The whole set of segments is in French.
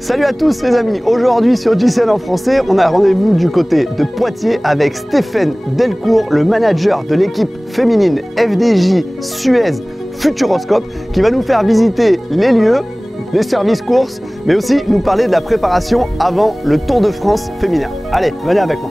Salut à tous les amis, aujourd'hui sur JCN en français, on a rendez-vous du côté de Poitiers avec Stéphane Delcourt, le manager de l'équipe féminine FDJ Suez Futuroscope, qui va nous faire visiter les lieux, les services courses, mais aussi nous parler de la préparation avant le Tour de France féminin. Allez, venez avec moi.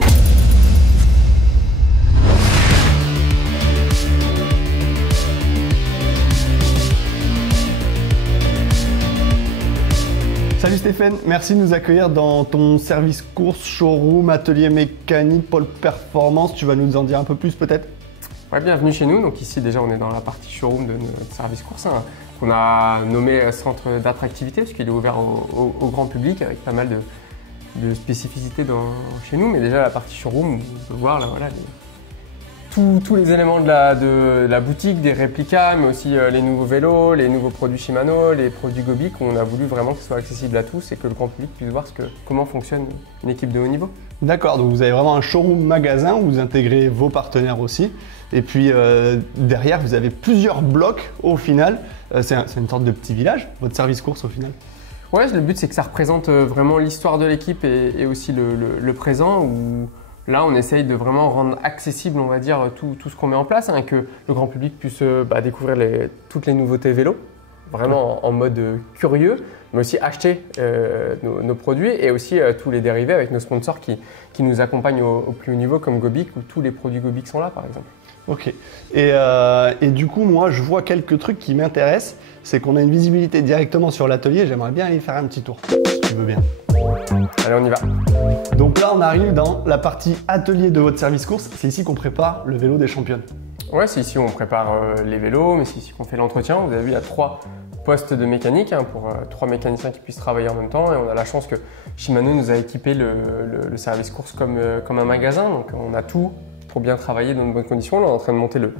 Salut Stéphane, merci de nous accueillir dans ton service course, showroom, atelier mécanique, pôle performance. Tu vas nous en dire un peu plus peut-être? Ouais, bienvenue chez nous. Donc ici déjà on est dans la partie showroom de notre service course qu'on a nommé centre d'attractivité parce qu'il est ouvert au grand public avec pas mal de spécificités chez nous. Mais déjà la partie showroom, on peut voir là, voilà, tous les éléments de la boutique, des réplicas, mais aussi les nouveaux vélos, les nouveaux produits Shimano, les produits Gobi, qu'on a voulu vraiment que ce soit accessible à tous et que le grand public puisse voir comment fonctionne une équipe de haut niveau. D'accord, donc vous avez vraiment un showroom magasin où vous intégrez vos partenaires aussi. Et puis derrière, vous avez plusieurs blocs au final. C'est une sorte de petit village, votre service course au final. Ouais, le but c'est que ça représente vraiment l'histoire de l'équipe et aussi le présent où là, on essaye de vraiment rendre accessible, on va dire, tout ce qu'on met en place, que le grand public puisse découvrir toutes les nouveautés vélo, vraiment en mode curieux, mais aussi acheter nos produits et aussi tous les dérivés avec nos sponsors qui nous accompagnent au plus haut niveau, comme Gobic, où tous les produits Gobic sont là, par exemple. Ok. Et du coup, moi, je vois quelques trucs qui m'intéressent. C'est qu'on a une visibilité directement sur l'atelier. J'aimerais bien aller faire un petit tour, si tu veux bien. Allez, on y va. Donc là, on arrive dans la partie atelier de votre service course. C'est ici qu'on prépare le vélo des championnes. Ouais, c'est ici où on prépare les vélos, mais c'est ici qu'on fait l'entretien. Vous avez vu, il y a 3 postes de mécanique pour 3 mécaniciens qui puissent travailler en même temps. Et on a la chance que Shimano nous a équipé le service course comme un magasin. Donc on a tout pour bien travailler dans de bonnes conditions. Là, on est en train de monter le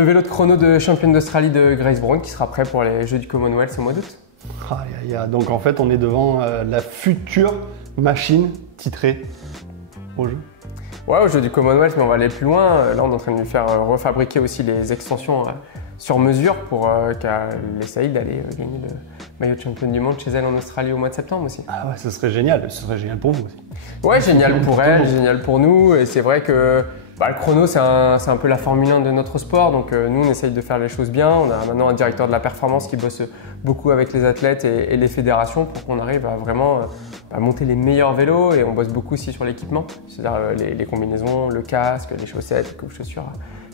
vélo de chrono de championne d'Australie de Grace Brown qui sera prêt pour les Jeux du Commonwealth au mois d'août. Donc en fait, on est devant la future machine titrée au jeu. Ouais, au jeu du Commonwealth, mais on va aller plus loin. Là, on est en train de lui faire refabriquer aussi les extensions sur mesure pour qu'elle essaye d'aller gagner le maillot de championne du monde chez elle en Australie au mois de septembre aussi. Ah ouais, ce serait génial pour vous aussi. Ouais, génial pour elle, génial pour nous. Et c'est vrai que le chrono, c'est un peu la Formule 1 de notre sport. Donc nous, on essaye de faire les choses bien. On a maintenant un directeur de la performance qui bosse beaucoup avec les athlètes et les fédérations pour qu'on arrive à vraiment monter les meilleurs vélos. Et on bosse beaucoup aussi sur l'équipement, c'est-à-dire les combinaisons, le casque, les chaussettes, les chaussures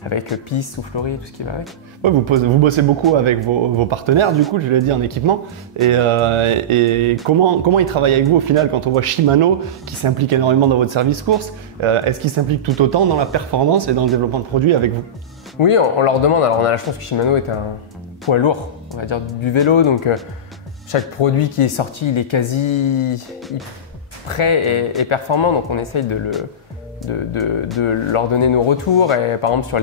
avec piste, soufflerie, tout ce qui va avec. Ouais, vous bossez beaucoup avec vos partenaires, du coup, je l'ai dit, en équipement. Et comment ils travaillent avec vous au final quand on voit Shimano qui s'implique énormément dans votre service course? Est-ce qu'ils s'impliquent tout autant dans la performance et dans le développement de produits avec vous? Oui, on leur demande. Alors, on a la chance que Shimano est un poids lourd, on va dire, du vélo. Donc, chaque produit qui est sorti, il est quasi prêt et performant. Donc, on essaye de leur donner nos retours et par exemple sur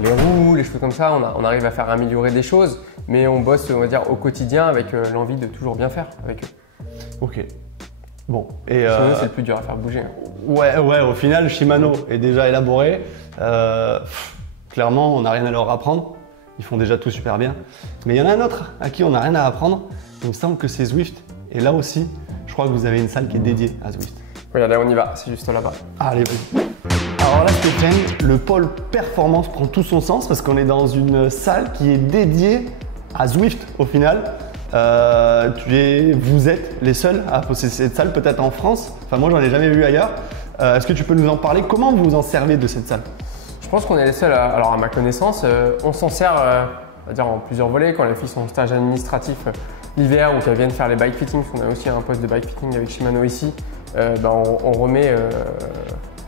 les roues, les choses comme ça, on arrive à faire améliorer des choses, mais on bosse, on va dire, au quotidien avec l'envie de toujours bien faire avec eux. Ok. Bon. Et Shimano, c'est le plus dur à faire bouger. Ouais, au final, Shimano est déjà élaboré. Clairement, on n'a rien à leur apprendre. Ils font déjà tout super bien. Mais il y en a un autre à qui on n'a rien à apprendre. Il me semble que c'est Zwift. Et là aussi, je crois que vous avez une salle qui est dédiée à Zwift. Regardez, on y va, c'est juste là-bas. Allez, oui. Alors là, Stéphane, le pôle performance prend tout son sens parce qu'on est dans une salle qui est dédiée à Zwift au final. Vous êtes les seuls à posséder cette salle, peut-être en France. Enfin, moi, j'en ai jamais vu ailleurs. Est-ce que tu peux nous en parler? Comment vous vous en servez de cette salle? Je pense qu'on est les seuls. Alors, à ma connaissance, on s'en sert on va dire en plusieurs volets. Quand les filles sont en stage administratif l'hiver ou qu'elles viennent faire les bike fittings, on a aussi un poste de bike fitting avec Shimano ici. On remet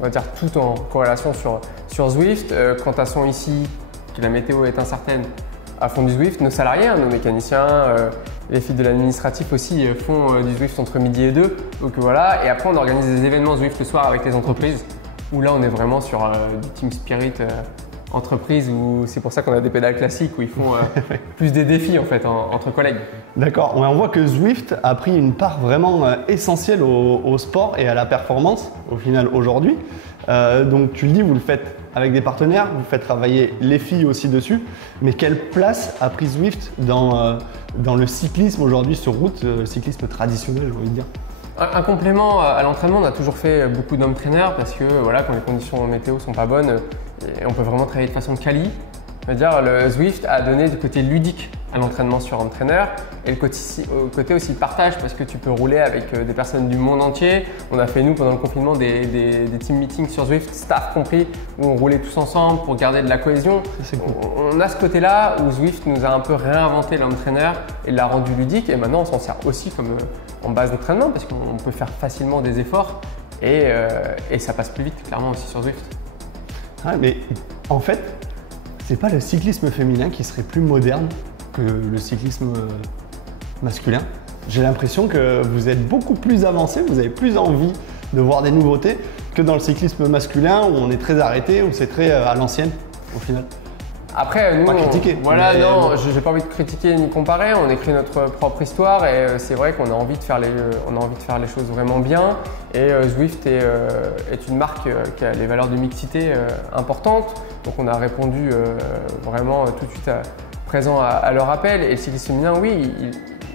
on va dire tout en corrélation sur Zwift. Quand elles sont ici, que la météo est incertaine, à fond du Zwift, nos salariés, nos mécaniciens, les filles de l'administratif aussi font du Zwift entre midi et 2. Donc voilà. Et après, on organise des événements Zwift le soir avec les entreprises où là, on est vraiment sur du team spirit entreprise où c'est pour ça qu'on a des pédales classiques où ils font plus des défis en fait entre collègues. D'accord, on voit que Zwift a pris une part vraiment essentielle au sport et à la performance au final aujourd'hui. Donc tu le dis, vous le faites avec des partenaires, vous faites travailler les filles aussi dessus, mais quelle place a pris Zwift dans dans le cyclisme aujourd'hui sur route, le cyclisme traditionnel, j'ai envie de dire? Un complément à l'entraînement, on a toujours fait beaucoup d'home trainers parce que voilà, quand les conditions météo sont pas bonnes, on peut vraiment travailler de façon quali. C'est-à-dire le Zwift a donné du côté ludique à l'entraînement sur home trainer et le côté aussi partage parce que tu peux rouler avec des personnes du monde entier. On a fait nous pendant le confinement des team meetings sur Zwift, staff compris, où on roulait tous ensemble pour garder de la cohésion. C'est cool. On a ce côté-là où Zwift nous a un peu réinventé l'home trainer et l'a rendu ludique et maintenant on s'en sert aussi comme en base d'entraînement parce qu'on peut faire facilement des efforts et ça passe plus vite clairement aussi sur Zwift. Ah, mais en fait, c'est pas le cyclisme féminin qui serait plus moderne que le cyclisme masculin. J'ai l'impression que vous êtes beaucoup plus avancé, vous avez plus envie de voir des nouveautés que dans le cyclisme masculin où on est très arrêté, où c'est très à l'ancienne au final. Après, nous, pas critiquer. Voilà, Mais non, bon. j'ai pas envie de critiquer ni comparer. On écrit notre propre histoire et c'est vrai qu'on a envie de faire les choses vraiment bien. Et Zwift est une marque qui a les valeurs de mixité importantes. Donc on a répondu vraiment tout de suite présent à leur appel. Et le cyclisme féminin, oui,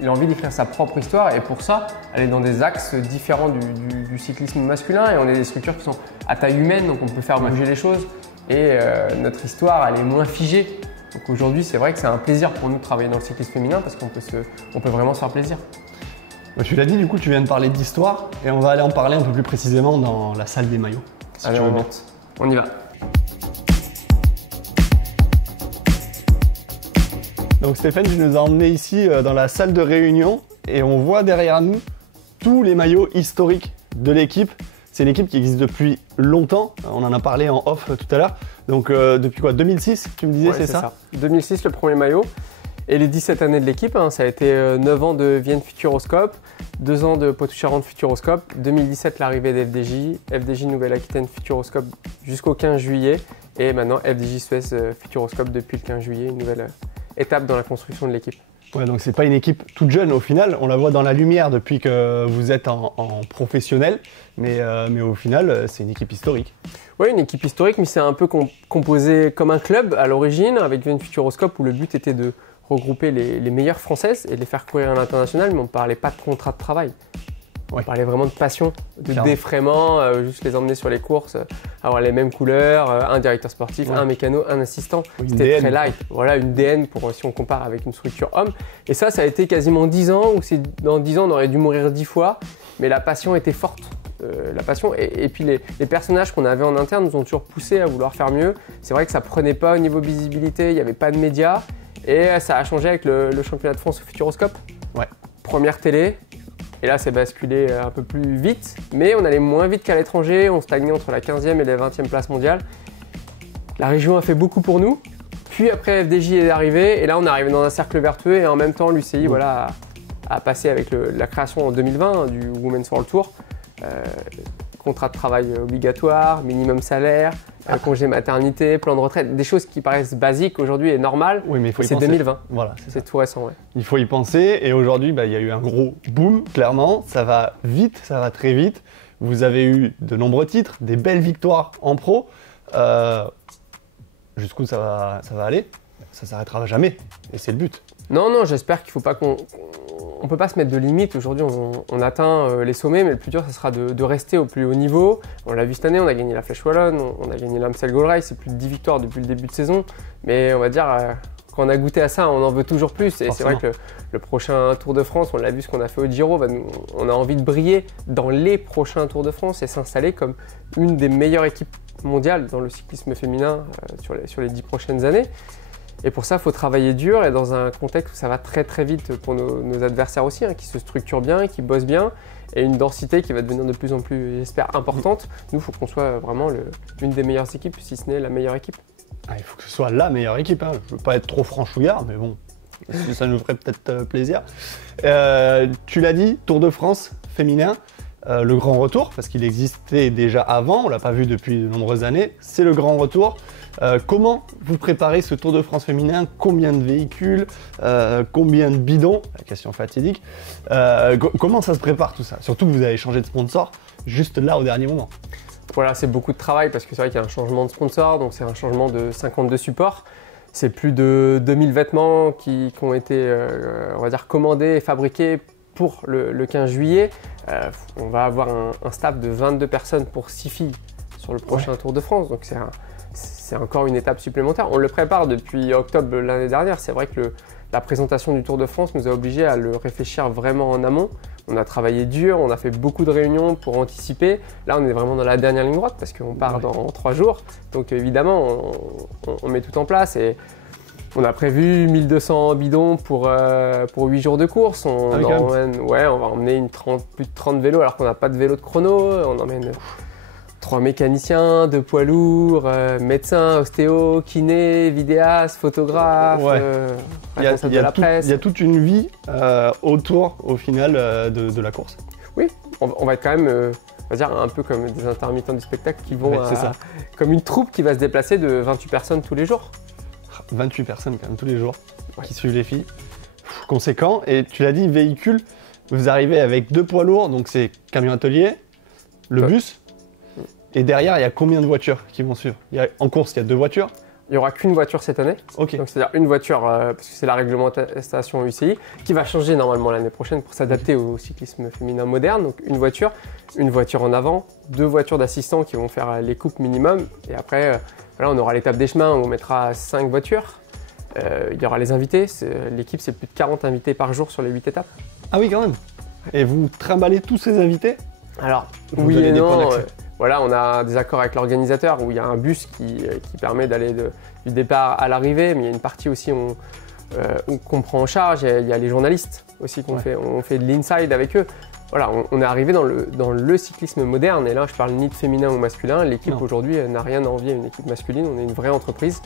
il a envie d'écrire sa propre histoire et pour ça, aller dans des axes différents du cyclisme masculin. Et on est des structures qui sont à taille humaine, donc on peut faire bouger les choses. Et notre histoire, elle est moins figée. Donc aujourd'hui, c'est vrai que c'est un plaisir pour nous de travailler dans le cyclisme féminin parce qu'on peut vraiment se faire plaisir. Tu l'as dit, du coup, tu viens de parler d'histoire et on va aller en parler un peu plus précisément dans la salle des maillots. Si Allez, tu veux bien. on y va. Donc Stéphane, tu nous as emmenés ici dans la salle de réunion et on voit derrière nous tous les maillots historiques de l'équipe. C'est une équipe qui existe depuis longtemps, on en a parlé en off tout à l'heure. Donc depuis quoi, 2006 tu me disais, Ouais, c'est ça 2006 le premier maillot et les 17 années de l'équipe, ça a été 9 ans de Vienne Futuroscope, 2 ans de Poitou-Charentes Futuroscope, 2017 l'arrivée d'FDJ, FDJ Nouvelle-Aquitaine Futuroscope jusqu'au 15 juillet et maintenant FDJ Suez Futuroscope depuis le 15 juillet, une nouvelle étape dans la construction de l'équipe. Ouais, donc c'est pas une équipe toute jeune au final, on la voit dans la lumière depuis que vous êtes en professionnel, mais au final c'est une équipe historique. Oui, une équipe historique, mais c'est un peu composé comme un club à l'origine, avec Vienne Futuroscope où le but était de regrouper les meilleures françaises et de les faire courir à l'international, mais on ne parlait pas de contrat de travail. On parlait vraiment de passion, de défraiement, juste les emmener sur les courses, avoir les mêmes couleurs, un directeur sportif, un mécano, un assistant. C'était très light. Voilà, une DN si on compare avec une structure homme. Et ça a été quasiment 10 ans, où dans 10 ans on aurait dû mourir 10 fois, mais la passion était forte. La passion et puis les personnages qu'on avait en interne nous ont toujours poussé à vouloir faire mieux. C'est vrai que ça prenait pas au niveau visibilité, il n'y avait pas de médias et ça a changé avec le championnat de France au Futuroscope. Ouais. Première télé. Et là, c'est basculé un peu plus vite, mais on allait moins vite qu'à l'étranger. On stagnait entre la 15e et la 20e place mondiale. La région a fait beaucoup pour nous. Puis après, FDJ est arrivé et là, on est arrivé dans un cercle vertueux et en même temps, l'UCI a passé avec la création en 2020 du Women's World Tour. Contrat de travail obligatoire, minimum salaire, congé maternité, plan de retraite, des choses qui paraissent basiques aujourd'hui et normales. Oui, mais il faut y c'est penser. 2020. Voilà, c'est tout récent. Ouais. Il faut y penser et aujourd'hui, il y a eu un gros boom, clairement. Ça va vite, ça va très vite. Vous avez eu de nombreux titres, des belles victoires en pro. Jusqu'où ça va aller? Ça s'arrêtera jamais et c'est le but. Non, j'espère qu'il faut pas on peut pas se mettre de limites. Aujourd'hui, on atteint les sommets, mais le plus dur, ça sera de rester au plus haut niveau. On l'a vu cette année, on a gagné la Flèche Wallonne, on a gagné l'Amstel Gold Race, c'est plus de 10 victoires depuis le début de saison. Mais on va dire, quand on a goûté à ça, on en veut toujours plus. Et c'est vrai que le prochain Tour de France, on l'a vu ce qu'on a fait au Giro, on a envie de briller dans les prochains Tours de France et s'installer comme une des meilleures équipes mondiales dans le cyclisme féminin sur les 10 prochaines années. Et pour ça, il faut travailler dur et dans un contexte où ça va très très vite pour nos adversaires aussi, qui se structurent bien, qui bossent bien, et une densité qui va devenir de plus en plus, j'espère, importante. Nous, il faut qu'on soit vraiment une des meilleures équipes, si ce n'est la meilleure équipe. Il faut que ce soit la meilleure équipe. Je ne veux pas être trop franchouillard, mais bon, ça nous ferait peut-être plaisir. Tu l'as dit, Tour de France féminin. Le grand retour, parce qu'il existait déjà avant, on ne l'a pas vu depuis de nombreuses années, c'est le grand retour. Comment vous préparez ce Tour de France féminin? Combien de véhicules? Combien de bidons? La question fatidique. Comment ça se prépare tout ça? Surtout que vous avez changé de sponsor juste là au dernier moment. Voilà, c'est beaucoup de travail parce que c'est vrai qu'il y a un changement de sponsor, donc c'est un changement de 52 supports. C'est plus de 2000 vêtements qui ont été, on va dire, commandés et fabriqués pour le 15 juillet. On va avoir un staff de 22 personnes pour 6 filles sur le prochain Tour de France. Donc c'est encore une étape supplémentaire. On le prépare depuis octobre l'année dernière. C'est vrai que la présentation du Tour de France nous a obligés à le réfléchir vraiment en amont. On a travaillé dur, on a fait beaucoup de réunions pour anticiper. Là, on est vraiment dans la dernière ligne droite parce qu'on part dans 3 jours. Donc évidemment, on met tout en place et on a prévu 1200 bidons pour 8 jours de course. On va emmener plus de 30 vélos alors qu'on n'a pas de vélo de chrono. On emmène 3 mécaniciens, 2 poids lourds, médecins, ostéo, kiné, vidéastes, photographes, il y a toute une vie autour au final de la course. Oui, on va être quand même on va dire un peu comme des intermittents du spectacle qui vont comme une troupe qui va se déplacer de 28 personnes tous les jours. 28 personnes quand même tous les jours qui suivent les filles. Conséquent. Et tu l'as dit, véhicule, vous arrivez avec 2 poids lourds, donc c'est camion atelier, le bus. Et derrière, il y a combien de voitures qui vont suivre? En course, il y a 2 voitures. Il n'y aura qu'une voiture cette année. Ok. Donc c'est-à-dire une voiture, parce que c'est la réglementation UCI, qui va changer normalement l'année prochaine pour s'adapter au cyclisme féminin moderne. Donc une voiture en avant, 2 voitures d'assistants qui vont faire les coupes minimum. Et après, on aura l'étape des chemins où on mettra 5 voitures. Il y aura les invités. L'équipe, c'est plus de 40 invités par jour sur les 8 étapes. Ah oui, quand même. Et vous trimballez tous ces invités? Alors, oui et non. Voilà, on a des accords avec l'organisateur où il y a un bus qui permet d'aller du départ à l'arrivée, mais il y a une partie aussi qu'on prend en charge. Il y a les journalistes aussi on fait de l'inside avec eux. Voilà, on est arrivé dans le cyclisme moderne et là je parle ni de féminin ou masculin. L'équipe aujourd'hui n'a rien à envier à une équipe masculine. On est une vraie entreprise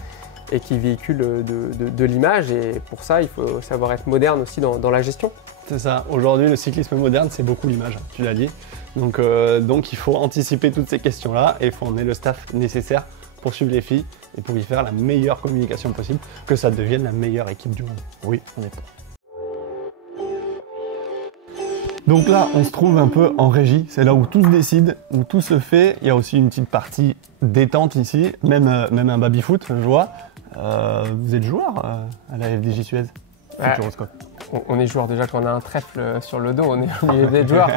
et qui véhicule de l'image et pour ça il faut savoir être moderne aussi dans la gestion. C'est ça, aujourd'hui le cyclisme moderne c'est beaucoup l'image, tu l'as dit. Donc il faut anticiper toutes ces questions-là et il faut emmener le staff nécessaire pour suivre les filles et pour y faire la meilleure communication possible, que ça devienne la meilleure équipe du monde. Oui, on est pour. Donc là, on se trouve un peu en régie, c'est là où tout se décide, où tout se fait. Il y a aussi une petite partie détente ici, même un baby-foot, je vois. Vous êtes joueur à la FDJ Suez, Futuroscope. On est joueur déjà quand on a un trèfle sur le dos, on est obligé d'être joueur.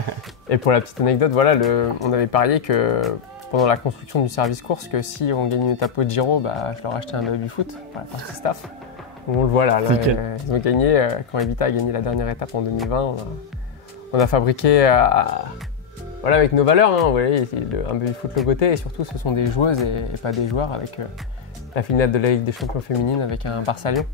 Et pour la petite anecdote, voilà, on avait parié que pendant la construction du service course, que si on gagnait une étape au Giro, je leur achetais un baby-foot pour la partie staff. Donc on le voit là, ils ont gagné, quand Evita a gagné la dernière étape en 2020, on a fabriqué avec nos valeurs, vous voyez, un baby-foot logoté et surtout ce sont des joueuses et pas des joueurs avec la finale de la Ligue des Champions féminines avec un Barça Lyon.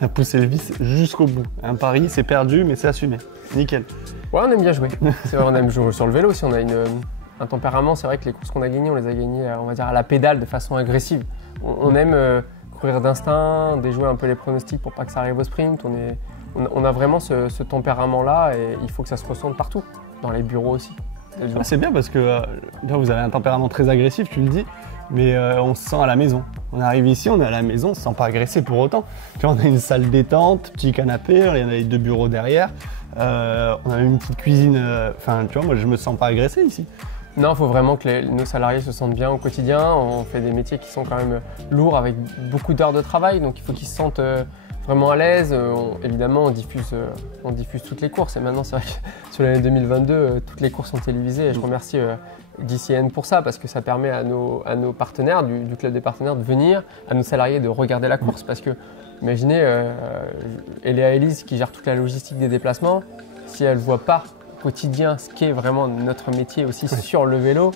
On a poussé le vice jusqu'au bout. Un pari, c'est perdu, mais c'est assumé. Nickel. Ouais, on aime bien jouer. C'est vrai, on aime jouer sur le vélo aussi. On a un tempérament. C'est vrai que les courses qu'on a gagnées, on les a gagnées, on va dire, à la pédale de façon agressive. On aime courir d'instinct, déjouer un peu les pronostics pour pas que ça arrive au sprint. On a vraiment ce tempérament-là et il faut que ça se ressente partout, dans les bureaux aussi. C'est bien parce que là, vous avez un tempérament très agressif, tu le dis, mais on se sent à la maison. On arrive ici, on est à la maison, on ne se sent pas agressé pour autant. Puis on a une salle détente, petit canapé, il y en a 2 bureaux derrière. On a une petite cuisine, tu vois, moi je me sens pas agressé ici. Non, il faut vraiment que nos salariés se sentent bien au quotidien. On fait des métiers qui sont quand même lourds avec beaucoup d'heures de travail, donc il faut qu'ils se sentent vraiment à l'aise. Évidemment, on diffuse toutes les courses et maintenant c'est vrai que sur l'année 2022, toutes les courses sont télévisées et je remercie JCN pour ça parce que ça permet à nos partenaires, du club des partenaires de venir, à nos salariés de regarder la course parce que imaginez Eléa Elise qui gère toute la logistique des déplacements, si elle ne voit pas au quotidien ce qu'est vraiment notre métier aussi sur le vélo,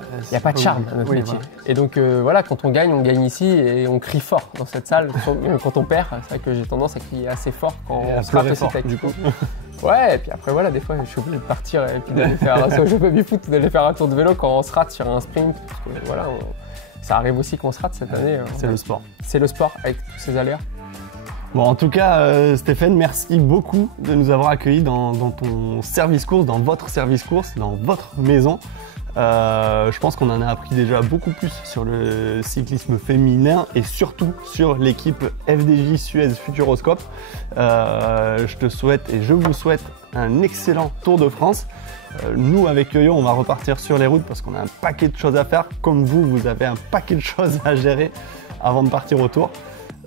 il n'y a pas de charme à notre métier. Voilà. Et donc voilà, quand on gagne ici et on crie fort dans cette salle. Quand on perd, c'est vrai que j'ai tendance à crier assez fort quand on se rate aussi tech du coup. Ouais, et puis après voilà, des fois je suis obligé de partir et puis d'aller faire d'aller faire un tour de vélo quand on se rate sur un sprint. Parce que, voilà, ça arrive aussi qu'on se rate cette année. C'est le sport. C'est le sport avec tous ses aléas. Bon, en tout cas, Stéphane, merci beaucoup de nous avoir accueillis dans ton service course, dans votre service course, dans votre maison. Je pense qu'on en a appris déjà beaucoup plus sur le cyclisme féminin et surtout sur l'équipe FDJ Suez Futuroscope. Je te souhaite et je vous souhaite un excellent Tour de France. Nous, avec Yo-Yo, on va repartir sur les routes parce qu'on a un paquet de choses à faire. Comme vous avez un paquet de choses à gérer avant de partir au Tour.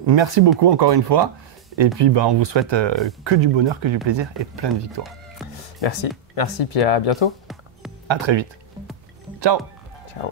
Merci beaucoup encore une fois. Et puis on vous souhaite que du bonheur, que du plaisir et plein de victoires. Merci, puis à bientôt. À très vite. Ciao. Ciao.